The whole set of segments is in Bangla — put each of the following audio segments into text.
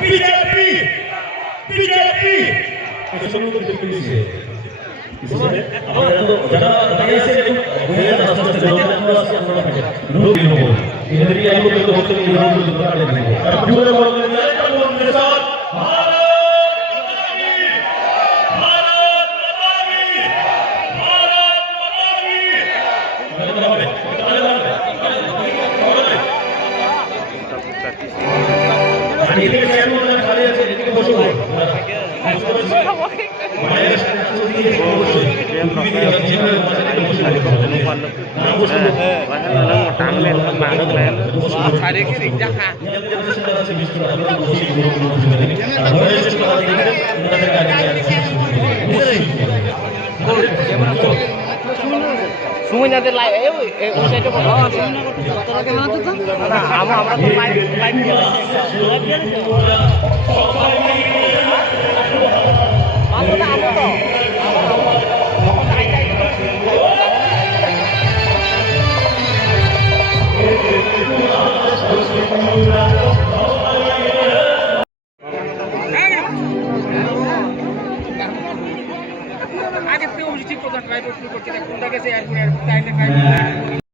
বিজেপি বিজেপি এটা সমস্ত কিছু দিয়েছে যারা দাঁড়িয়েছে দেখুন আস্তে আস্তে রোগ হবো এদের কি আগে তো হচ্ছে এই রোগ কাটে দেবো আর জুড়ে বড় করে দিয়ে এটা বন্ধের সাথ সুমিনাদের লাইভ এই ওয়েবসাইটে বলো তোরা কেমন আছো তো না আমরা তো লাইভ দিয়ে আমরা তো আগে থেকে ঠিক কথা ট্রাই করতে কোনটা গেছে এয়ারপোর্ট টাইমে ট্রাই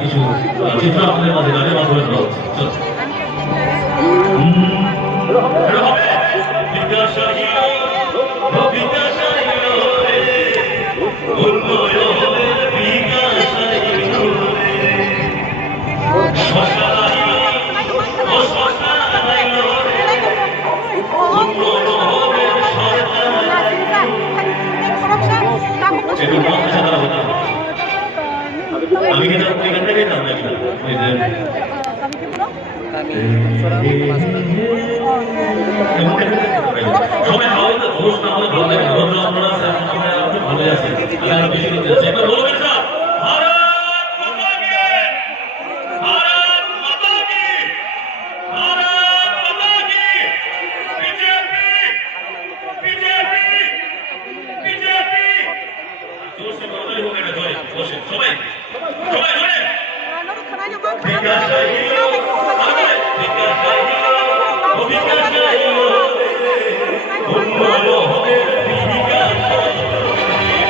কিছু চিত্র আপনাদের মাঝে গানের মাধ্যমে আমি কিন্তু এখান থেকে kami